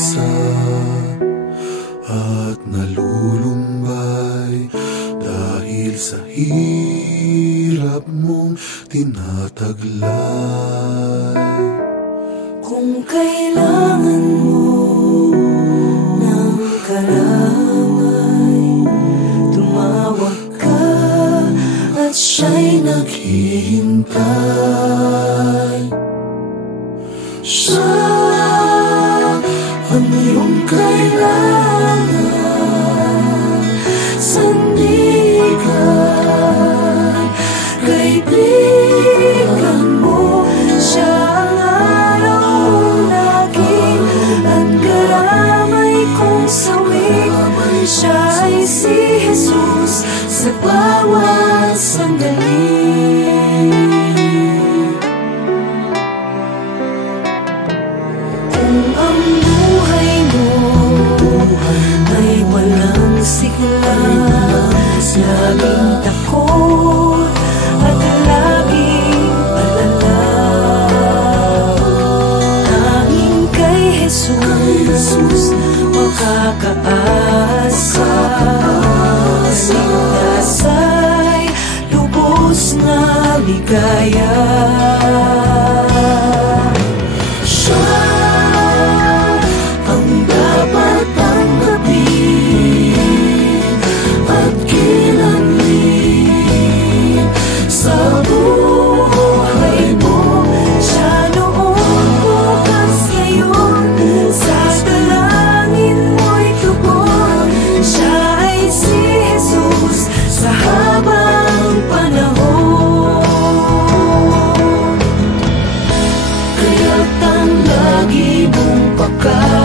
mag-isa at nalulumbay dahil sa hirap mong tinataglay. Kung kailangan mo ng kalamay, tumawag ka at siya'y naghihintay. Siya ang iyong kailangan, sandigan, kaibigan mo. Siya ang araw mong laging at kalamay kong sawik. Siya ay si Jesus sa bawat sandali. Kung ang buhay mo ay walang sigla, laging takot at laging alala, tanging kay Jesus makakaasa. Ligtas ay lubos na ligaya. God.